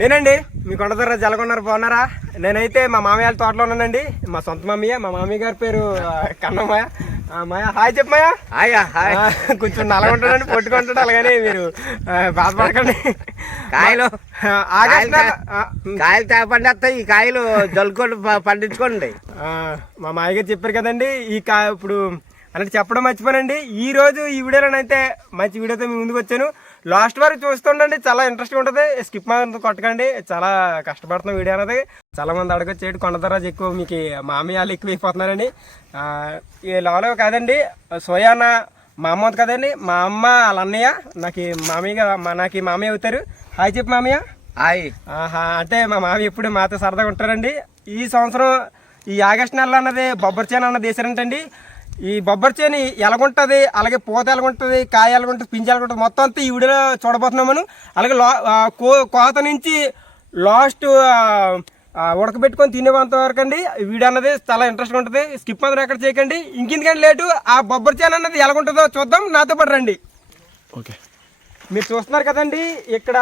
నేనండి మీ కొండదర్ర జలగొన్నారు బాగున్నారా? నేనైతే మా మామయ్య తోటలో ఉన్నానండి. మా సొంత మామయ్య, మా మామయ్య గారి పేరు కన్నమ్మయ్య. మాయ హాయ్ చెప్పమయ్య. హాయ్. కొంచెం నల్లగుంటాడండి, పొట్టుకుంటాడు, అలాగని మీరు బాధపడకండి. కాయలు పండిస్తాయి, ఈ కాయలు జల్లుకొని పండించుకోండి. మా మామయ్య గారు చెప్పారు కదండి ఈ ఇప్పుడు అంటే చెప్పడం మర్చిపోయానండి. ఈ రోజు ఈ వీడియోలోనైతే మంచి వీడియోతో మీ ముందుకు వచ్చాను. లాస్ట్ వరకు చూస్తుండండి, చాలా ఇంట్రెస్ట్గా ఉంటుంది. స్కిప్ మాత్రం కొట్టకండి, చాలా కష్టపడుతున్న వీడియో అనేది. చాలా మంది అడగొచ్చేటి కొండదరాజు ఎక్కువ మీకు మామయ్యాలు ఎక్కువ అయిపోతున్నారండి. ఈ లోలో కాదండి, సోయాన మా అమ్మ ఉంది కదండి, మా అమ్మ వాళ్ళ అన్నయ్య నాకు మామయ్య అవుతారు. హాయ్ చెప్పు మామయ్య. హాయ్. అంటే మా మామయ్య ఎప్పుడు మాతో సరదాగా ఉంటారండి. ఈ సంవత్సరం ఈ ఆగస్టు నెలలో అన్నది బొబ్బరి చేను అన్నది వేసారంటండి. ఈ బొబ్బరి చేను ఎలాగుంటుంది, అలాగే పూత ఎలాగుంటుంది, కాయ ఎలాగుంటుంది, పింజ ఎలాగుంటుంది, మొత్తం అంతా ఈ వీడియోలో చూడబోతున్నామను. అలాగే కోత నుంచి లాస్ట్ ఉడకబెట్టుకొని తినేంత వరకు అండి వీడియో అన్నది చాలా ఇంట్రెస్ట్గా ఉంటుంది. స్కిప్ మాత్రం ఎక్కడ చేయకండి. ఇంకెందుకంటే లేటు ఆ బొబ్బరి చేను అన్నది ఎలాగుంటుందో చూద్దాం, నాతో పాటు రండి. ఓకే, మీరు చూస్తున్నారు కదండి, ఇక్కడ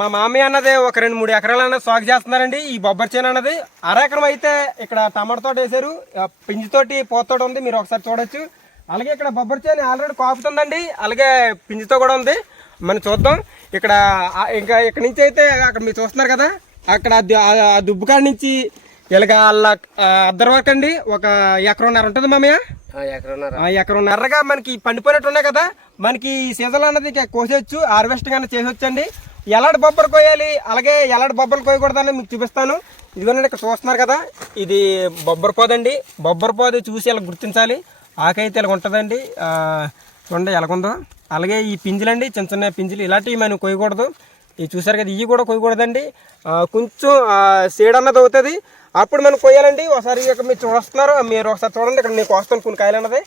మా మామయ్య అన్నది ఒక 2-3 ఎకరాలు అన్నది సాగు చేస్తున్నారండి. ఈ బొబ్బరి చేను అన్నది 1/2 ఎకరం అయితే ఇక్కడ టమాటో తోట వేశారు, పింజితోటి పోతోటి ఉంది, మీరు ఒకసారి చూడొచ్చు. అలాగే ఇక్కడ బొబ్బరి చేను ఆల్రెడీ కాపుతుందండి, అలాగే పింజితో కూడా ఉంది. మనం చూద్దాం. ఇక్కడ ఇంకా ఇక్కడ నుంచి అయితే అక్కడ మీరు చూస్తున్నారు కదా, అక్కడ ఆ దుబ్బుకాడ నుంచి ఇలాగ అద్దరు వరకు అండి ఒక 1.5 ఎకరం ఉంటుంది మామయ్య. 1.5 ఎకరంన్నరగా మనకి పండిపోయినట్టు ఉన్నాయి కదా. మనకి ఈ సీజన్ అన్నది కోసేయచ్చు, హార్వెస్టింగ్ అన్నది చేసొచ్చు అండి. ఎలాంటి బొబ్బలు కోయాలి, అలాగే ఎలాంటి బొబ్బలు కోయకూడదని మీకు చూపిస్తాను. ఇదిగోనండి ఇక్కడ చూస్తున్నారు కదా, ఇది బొబ్బరి పోదండి. బొబ్బరి పోద చూసి ఇలా గుర్తించాలి. ఆకైతే ఇలా ఉంటుందండి, చూడండి ఎలాగుందో. అలాగే ఈ పింజులండి, చిన్న చిన్న పింజులు, ఇలాంటివి మనం కోయకూడదు. ఇవి చూసారు కదా, ఇవి కూడా కోయకూడదండి. కొంచెం సీడ్ అన్నది అవుతుంది, అప్పుడు మనం కోయాలండి. ఒకసారి ఇక్కడ మీరు చూస్తున్నారు, మీరు ఒకసారి చూడండి. ఇక్కడ నేను కోస్తాను కొన్ని కాయలు అన్నది.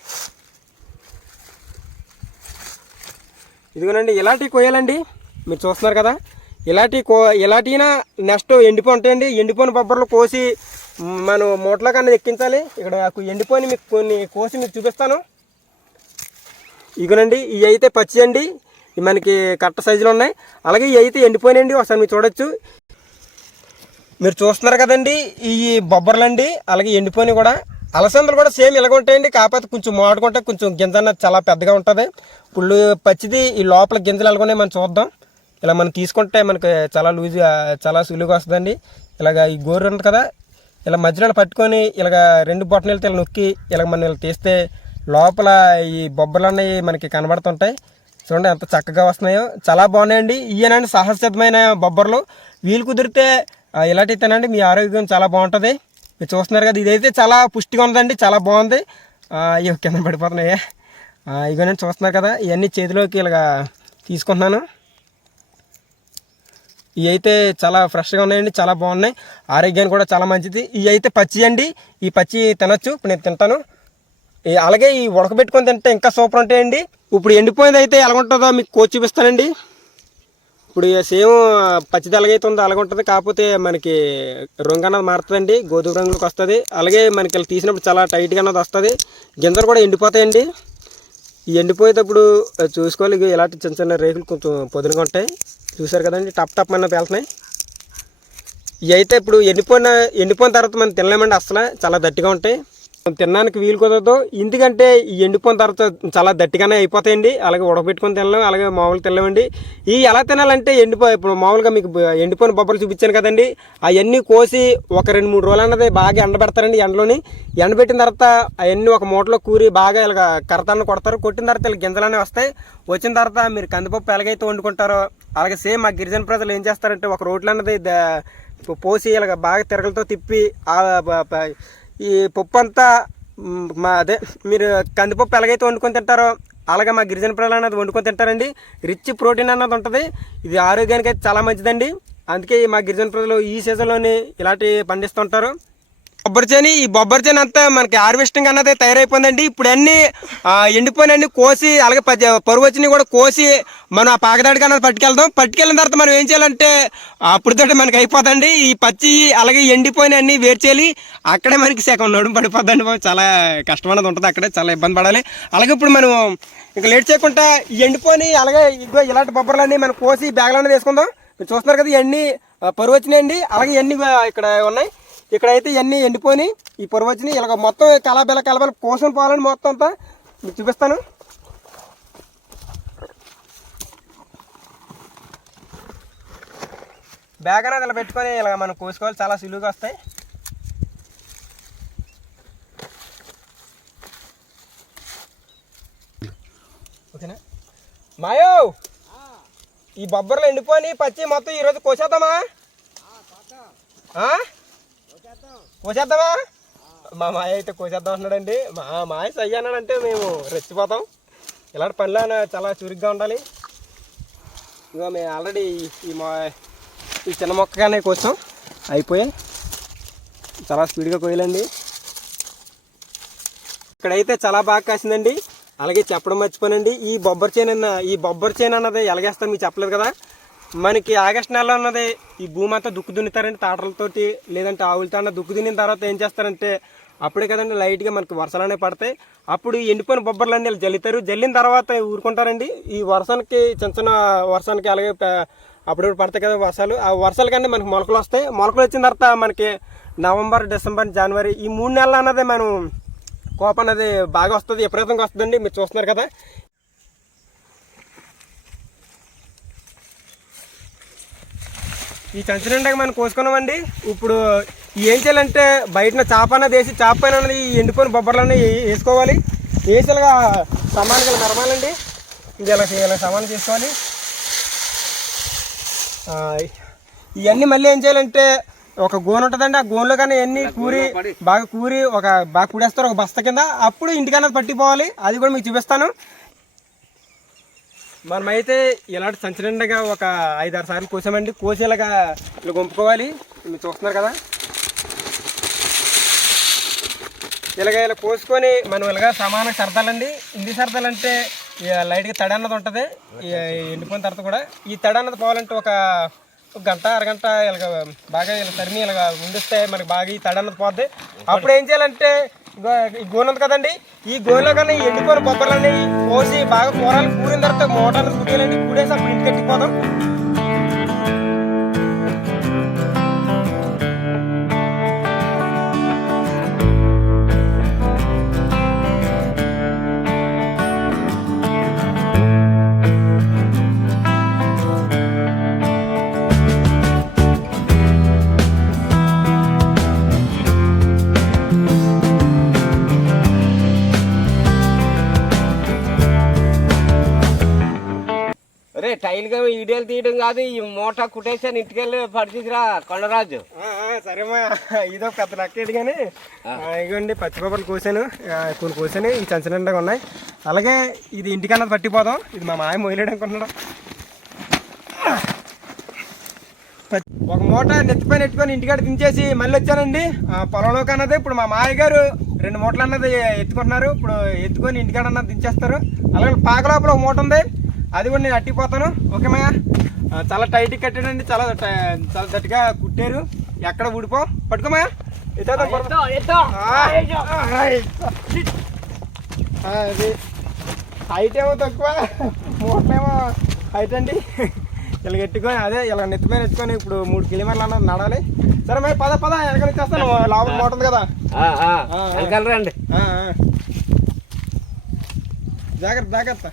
ఇదిగోనండి ఇలాంటివి కోయాలండి, మీరు చూస్తున్నారు కదా. ఇలాంటినా నెక్స్ట్ ఎండిపోయి ఉంటాయండి. ఎండిపోయిన బొబ్బర్లు కోసి మనం మూటలోకి అన్నది ఎక్కించాలి. ఇక్కడ ఎండిపోయిన మీకు కొన్ని కోసి మీకు చూపిస్తాను. ఇదిగోనండి ఇవి అయితే పచ్చి అండి, మనకి కట్ట సైజులో ఉన్నాయి. అలాగే ఇవి అయితే ఎండిపోయినాయండి, ఒకసారి మీరు చూడొచ్చు. మీరు చూస్తున్నారు కదండి ఈ బొబ్బర్లండి, అలాగే ఎండిపోయినవి కూడా. అలసందలు కూడా సేమ్ ఇలాగ ఉంటాయండి, కాకపోతే కొంచెం మోడుకుంటే కొంచెం గింజ అన్నది చాలా పెద్దగా ఉంటుంది. పుళ్ళు పచ్చిది ఈ లోపల గింజలు ఎలాగొనే మనం చూద్దాం. ఇలా మనం తీసుకుంటే మనకి చాలా లూజ్గా చాలా సులువుగా వస్తుందండి. ఇలాగ ఈ గోరు ఉంటుంది కదా, ఇలా మధ్యలో పట్టుకొని ఇలాగ 2 బొట్టనీళ్ళతో ఇలా నొక్కి ఇలాగ మనం ఇలా తీస్తే లోపల ఈ బొబ్బర్లు అన్నవి మనకి కనబడుతుంటాయి. చూడండి ఎంత చక్కగా వస్తున్నాయో, చాలా బాగున్నాయండి. ఈయనండి సహజసిద్ధమైన బొబ్బర్లు. వీలు కుదిరితే ఇలాంటివి తినండి, మీ ఆరోగ్యం చాలా బాగుంటుంది. మీరు చూస్తున్నారు కదా, ఇదైతే చాలా పుష్టిగా ఉందండి, చాలా బాగుంది. ఇవి కింద పడిపోతున్నాయి. ఇక నేను చూస్తున్నారు కదా, ఇవన్నీ చేతిలోకి ఇలాగ తీసుకుంటున్నాను. ఇవి అయితే చాలా ఫ్రెష్గా ఉన్నాయండి, చాలా బాగున్నాయి, ఆరోగ్యానికి కూడా చాలా మంచిది. ఇవి అయితే పచ్చి అండి, ఈ పచ్చి తినొచ్చు. ఇప్పుడు నేను తింటాను. అలాగే ఈ ఉడకబెట్టుకొని తింటే ఇంకా సూపర్ ఉంటాయండి. ఇప్పుడు ఎండిపోయింది అయితే ఎలాగుంటుందో మీకు కోసి చూపిస్తానండి. ఇప్పుడు సేమ్ పచ్చిది ఎలాగైతే ఉందో అలాగ ఉంటుంది, కాకపోతే మనకి రంగు అన్నది మారుతుందండి, గోధుమ రంగులోకి వస్తుంది. అలాగే మనకి ఇలా తీసినప్పుడు చాలా టైట్గా అన్నది వస్తుంది. గింజలు కూడా ఎండిపోతాయండి. ఈ ఎండిపోయేటప్పుడు చూసుకోవాలి. ఇలాంటి చిన్న చిన్న రేకులు కొంచెం పొదునుగా ఉంటాయి, చూసారు కదండి, టప్ అన్నది వెళ్తున్నాయి. ఇవి అయితే ఇప్పుడు ఎండిపోయిన తర్వాత మనం తినలేమండి, అసలు చాలా గట్టిగా ఉంటాయి, తినడానికి వీలు కుదరదు. ఎందుకంటే ఈ ఎండిపోయిన తర్వాత చాలా గట్టిగానే అయిపోతాయండి. అలాగే ఉడకబెట్టుకొని తినలేము, అలాగే మామూలుగా తినలేమండి. ఈ ఎలా తినాలంటే ఇప్పుడు మామూలుగా మీకు ఎండిపోయిన బొబ్బలు చూపించాను కదండి, అవన్నీ కోసి ఒక 2-3 రోజులు అన్నది బాగా ఎండబెడతారండి. ఎండలోని ఎండబెట్టిన తర్వాత అవన్నీ ఒక మూటలో కూరి బాగా ఇలాగ కరతాన్ని కొడతారు. కొట్టిన తర్వాత ఇలా గింజలనే వస్తాయి. వచ్చిన తర్వాత మీరు కందిపప్పు ఎలాగైతే వండుకుంటారో అలాగే సేమ్ మా గిరిజన ప్రజలు ఏం చేస్తారంటే ఒక రోడ్లు అన్నది పోసి ఇలాగ బాగా తిరగలతో తిప్పి ఈ పప్పు అంతా అదే మీరు కందిపప్పు ఎలాగైతే వండుకొని తింటారో అలాగే మా గిరిజన ప్రజలు అన్నది వండుకొని తింటారండి. రిచ్ ప్రోటీన్ అన్నది ఉంటుంది, ఇది ఆరోగ్యానికి అయితే చాలా మంచిదండి. అందుకే మా గిరిజన ప్రజలు ఈ సీజన్లోని ఇలాంటివి పండిస్తుంటారు. ఈ బొబ్బరి చేను అంతా మనకి హార్వెస్టింగ్ అన్నది తయారైపోయిందండి. ఇప్పుడు అన్నీ ఎండిపోయినన్ని కోసి అలాగే పరువు వచ్చినవి కూడా కోసి మనం ఆ పాకదాడికి అన్నది పట్టుకెళ్ళిన తర్వాత మనం ఏం చేయాలంటే అప్పుడుతోటి మనకి అయిపోతుంది. ఈ పచ్చి అలాగే ఎండిపోయిన అన్ని వేరు చేయాలి, అక్కడే మనకి సగం నడుము పడిపోద్దండి. చాలా కష్టం అన్నది ఉంటుంది, అక్కడే చాలా ఇబ్బంది పడాలి. అలాగే ఇప్పుడు మనం ఇంకా లేట్ చేయకుండా ఎండిపోయి అలాగే ఇలాంటి బొబ్బర్లన్నీ మనం కోసి బ్యాగ్లో వేసుకుందాం. మీరు చూస్తున్నారు కదా, ఇవన్నీ పరువు వచ్చినాయండి. అలాగే ఇవన్నీ ఇక్కడ ఉన్నాయి. ఇక్కడైతే ఇవన్నీ ఎండిపోయి ఈ పరువు వచ్చినాయి. ఇలాగ మొత్తం కలబెల కోసుకొని పోవాలని మొత్తం అంతా మీకు చూపిస్తాను. బ్యాగ్ అనేది ఇలా పెట్టుకొని ఇలా మనం కోసుకోవాలి, చాలా సులువుగా వస్తాయి. ఓకేనా మాయో, ఈ బొబ్బర్లు ఎండిపోయి పచ్చి మొత్తం ఈరోజు కోసేద్దామా? కోసేద్దామా? మా మాయ అయితే కోసేద్దాం అంటున్నాడండి. మాయ సయ్య అన్నాడంటే మేము రెచ్చిపోతాం. ఇలాంటి పనులు చాలా చురుగ్గా ఉండాలి. ఇదిగో మేము ఆల్రెడీ ఈ చిన్న మొక్కగానే కోసాం, అయిపోయాయి. చాలా స్పీడ్గా కోయాలండి. ఇక్కడైతే చాలా బాగా కాసిందండి. అలాగే చెప్పడం మర్చిపోనండి, ఈ బొబ్బరి చేను అన్నది ఎలాగేస్తాం మీకు చెప్పలేదు కదా. మనకి ఆగస్టు నెలలో అన్నది ఈ భూమి అంతా దుక్కు దున్నుతారండి తాటలతోటి, లేదంటే ఆవులతో అన్న దుక్కు దున్నిన తర్వాత ఏం చేస్తారంటే అప్పుడే కదండి లైట్గా మనకి వర్షాలు అనేవి పడతాయి. అప్పుడు ఎండిపోయిన బొబ్బర్లన్నీ జల్లుతారు. జల్లిన తర్వాత ఊరుకుంటారండి. ఈ వర్షానికి చిన్న వర్షానికి అలాగే అప్పుడు పడతాయి కదా వర్షాలు. ఆ వర్షాల కన్నా మనకి మొలకలు వస్తాయి. మొలకలు వచ్చిన తర్వాత మనకి నవంబర్, డిసెంబర్, జనవరి ఈ 3 నెలలు అన్నది మనం కోప అనేది బాగా వస్తుంది, విపరీతంగా వస్తుందండి. మీరు చూస్తున్నారు కదా. ఈ సంచి నిండాక మనం కోసుకున్నామండి. ఇప్పుడు ఏం చేయాలంటే బయటన చేప అన్నది వేసి చేప పైన అన్నది ఎండిపోయిన బొబ్బర్లన్నీ వేసుకోవాలి. వేసేలాగా సమానంగా మెరమాలండి. ఇది ఇలా సమానం చేసుకోవాలి. ఇవన్నీ మళ్ళీ ఏం చేయాలంటే ఒక గోను ఉంటుందండి. ఆ గోన్లో కానీ ఇవన్నీ బాగా కూడేస్తారు ఒక బస్త కింద. అప్పుడు ఇంటికన్నది పట్టిపోవాలి. అది కూడా మీకు చూపిస్తాను. మనమైతే ఇలాంటి సంచి నిండగా ఒక 5-6 సార్లు కోసామండి. కోసేలాగా ఇలా గుంపుకోవాలి. మీరు చూస్తున్నారు కదా. ఇలా కోసుకొని మనం ఇలాగా సమానంగా సరదాలండి. ఇంటి సరదాలంటే లైట్గా తడి అన్నది ఉంటుంది ఎండిపోయిన తర్వాత కూడా. ఈ తడి అన్నది పోవాలంటే ఒక గంట అరగంట ఇలాగ బాగా ఇలా తరిమి ఇలాగ ఉండిస్తే మనకి బాగా ఈ తడి అన్నది పోద్ది. అప్పుడు ఏం చేయాలంటే ఈ గోను ఉంది కదండి, ఈ గోనులో కానీ ఎండిపోయిన బొబ్బర్లన్నీ కోసి బాగా కూరిన తర్వాత మూట అన్నది కుట్టేయాలండి. కూడేసి అప్పుడు ఇంటికి ఎట్టిపోదాం. టైల్గా వీడియోలు తీయడం కాదు, ఈ మూట కుట్టేసాను ఇంటికెళ్ళి పడిచిరా కొండరాజు. సరేమ్మా, ఇదో పెద్ద లెక్కేది కానీ ఇగోండి పచ్చిబొబ్బలు కోసాను, కొన్ని కోసాను. ఈ సంచి నిండా ఉన్నాయి. అలాగే ఇది ఇంటికన్నది పట్టిపోదాం. ఇది మా మాయ మొయ్యలేడు అనుకుంటున్నాడు. ఒక మూట నెత్తిపైన ఎత్తుకొని ఇంటికాడ దించేసి మళ్ళీ వచ్చానండి పొలంలోకి అన్నది. ఇప్పుడు మా మాయ గారు 2 మూటలు అన్నది ఎత్తుకుంటున్నారు. ఇప్పుడు ఎత్తుకొని ఇంటికాడ అన్నది దించేస్తారు. అలాగే పాకలోపల ఒక మూట ఉంది, అది కూడా నేను అట్టిపోతాను. ఓకే మాయ, చాలా టైట్గా కట్టాడండి. చాలా గట్టిగా కుట్టారు. ఎక్కడ ఊడిపో. పట్టుకోమాయా. అది హైట్ ఏమో తక్కువ, మూటలేమో హైట్ అండి. ఇలా ఎట్టుకొని అదే ఇలా నెత్తిమీద ఎత్తుకొని ఇప్పుడు 3 కిలోమీటర్లు అన్నది నడాలి. సరే మరి పద వెనక వచ్చేస్తాను. లోపల మూట ఉంది కదా, రండి. జాగ్రత్త.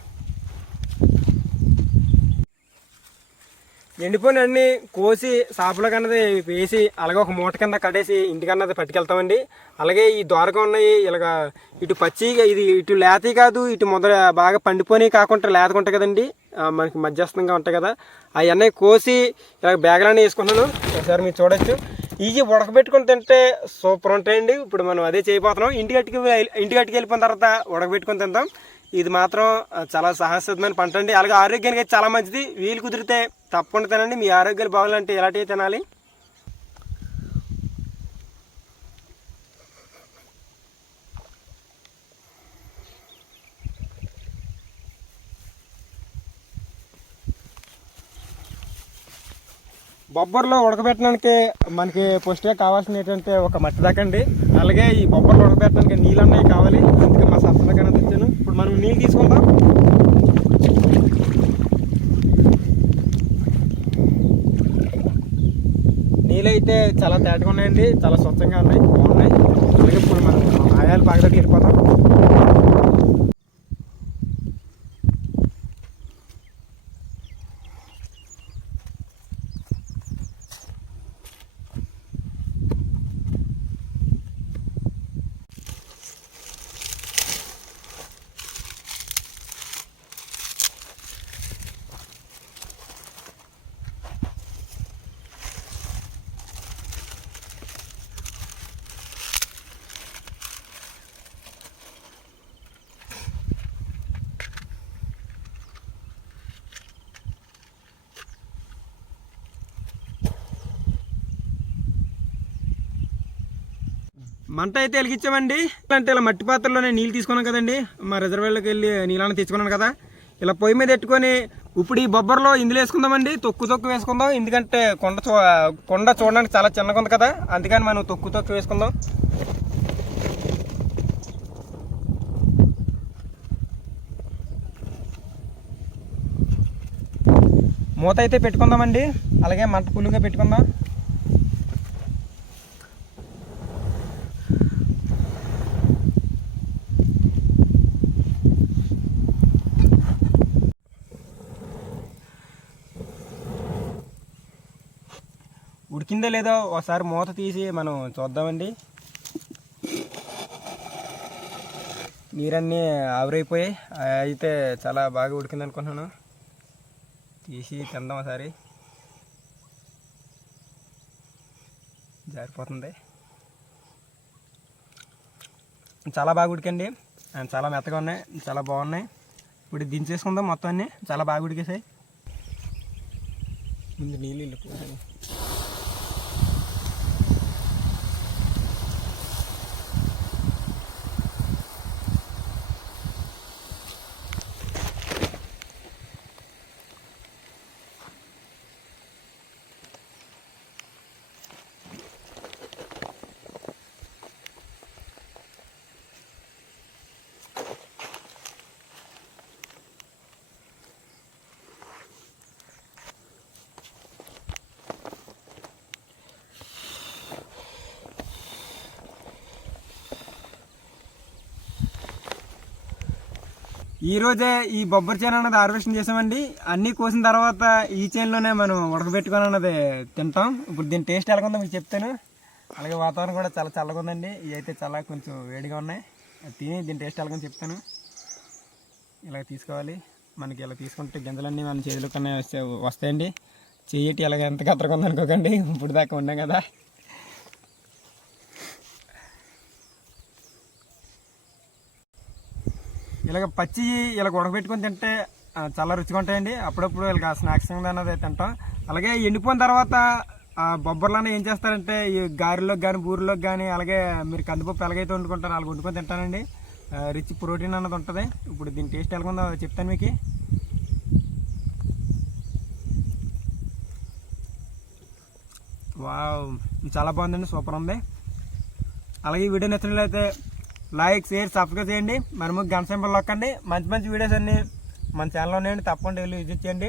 ఎండిపోయిన అన్ని కోసి సాపులో కన్నది వేసి అలాగే ఒక మూట కింద కట్టేసి ఇంటికన్నది పట్టుకెళ్తామండి. అలాగే ఈ దోరగా ఉన్నాయి ఇలాగ ఇటు పచ్చిగా, ఇది ఇటు లేతీ కాదు, ఇటు బాగా పండిపోయి కాకుండా లేతకుంటాయి కదండి, మనకి మధ్యస్థంగా ఉంటాయి కదా. అవన్నీ కోసి ఇలా బ్యాగులన్నీ వేసుకున్నాను. ఒకసారి మీరు చూడొచ్చు. ఇవి ఉడకబెట్టుకుని తింటే సూపర్ ఉంటాయండి. ఇప్పుడు మనం అదే చేయబోతున్నాం. ఇంటికి వెళ్ళిపోయిన తర్వాత ఉడకబెట్టుకుని తింటాం. ఇది మాత్రం చాలా సహజమైన పంట అండి. అలాగే ఆరోగ్యానికి అయితే చాలా మంచిది. వీలు కుదిరితే తప్పకుండా తినండి. మీ ఆరోగ్యాలు బాగాలంటే ఎలాంటివి తినాలి. బొబ్బర్లో ఉడకబెట్టడానికి మనకి పుష్టిగా కావాల్సిన ఏంటంటే ఒక మట్టి దాకండి. అలాగే ఈ బొబ్బర్లో ఉడకబెట్టడానికి నీళ్ళు అన్నవి కావాలి. అందుకే మా సత్తనకైనా తెచ్చాను. ఇప్పుడు మనం నీళ్ళు తీసుకుందాం. నీళ్ళు అయితే చాలా తేటగా ఉన్నాయండి, చాలా స్వచ్ఛంగా ఉన్నాయి, బాగున్నాయి. అలాగే ఇప్పుడు మనం ఆయాలు పాకలోకి వెళ్ళిపోతాం. మంట అయితే వెలిగించామండి. అంటే ఇలా మట్టి పాత్రలోనే నీళ్ళు తీసుకున్నాం కదండి, మా రిజర్వేర్లోకి వెళ్ళి నీళ్ళని తెచ్చుకున్నాను కదా. ఇలా పొయ్యి మీద పెట్టుకొని ఇప్పుడు ఈ బొబ్బర్లో ఇందులో వేసుకుందామండి. తొక్కు వేసుకుందాం, ఎందుకంటే కొండ చూడడానికి చాలా చిన్నగా ఉంది కదా, అందుకని మనం తొక్కు వేసుకుందాం. మూత అయితే పెట్టుకుందామండి, అలాగే మంట పుల్లుగా పెట్టుకుందాం. ఉడికిందో లేదో ఒకసారి మూత తీసి మనం చూద్దామండి. నీరన్నీ ఆవిరైపోయాయి, అయితే చాలా బాగా ఉడికింది అనుకుంటున్నాను. తీసి తిందాం ఒకసారి. జారిపోతుంది, చాలా బాగా ఉడికండి, చాలా మెత్తగా ఉన్నాయి, చాలా బాగున్నాయి. ఇప్పుడు దించేసుకుందాం, మొత్తం అన్నీ చాలా బాగా ఉడికేసాయి. ముందు నీళ్ళు వెళ్ళిపోయాయి. ఈరోజే ఈ బొబ్బరి చేను అన్నది హార్వెస్టింగ్ చేసామండి. అన్నీ కోసిన తర్వాత ఈ చేనులోనే మనం ఉడకబెట్టుకొని అన్నది తింటాం. ఇప్పుడు దీని టేస్ట్ ఎలాగుందో మీకు చెప్తాను. అలాగే వాతావరణం కూడా చాలా చల్లగా ఉందండి, ఇవి అయితే చాలా కొంచెం వేడిగా ఉన్నాయి. తిని దీని టేస్ట్ ఎలాగో చెప్తాను. ఇలా తీసుకోవాలి, మనకి ఇలా తీసుకుంటే గింజలన్నీ మన చేతిలో కన్నా వస్తాయండి. చెయ్యటి ఎలాగ ఎంత కత్తరగా ఉందనుకోకండి, ఇప్పుడు దాకా ఉన్నాం కదా. ఇలాగ పచ్చి ఇలా ఉడకబెట్టుకొని తింటే చాలా రుచిగా ఉంటాయండి. అప్పుడప్పుడు ఇలా స్నాక్స్ అన్నది తింటాం. అలాగే ఎండిపోయిన తర్వాత బొబ్బర్లన్నీ ఏం చేస్తారంటే ఈ గారెలోకి కానీ బూరెలోకి కానీ, అలాగే మీరు కందిపప్పు ఎలాగైతే వండుకుంటారో అలా వండుకొని తింటానండి. రిచ్ ప్రోటీన్ అన్నది ఉంటుంది. ఇప్పుడు దీని టేస్ట్ ఎలాగుందో చెప్తాను మీకు. వావ్, చాలా బాగుందండి, సూపర్ ఉంది. అలాగే ఈ వీడియో నచ్చినట్లయితే లైక్, షేర్, సబ్స్క్రైబ్ చేయండి. మనము గంట సింబల్ నొక్కండి. మంచి వీడియోస్ అన్నీ మన ఛానల్లో ఉన్నాయండి, తప్పకుండా వెళ్ళి విజిట్ చేయండి.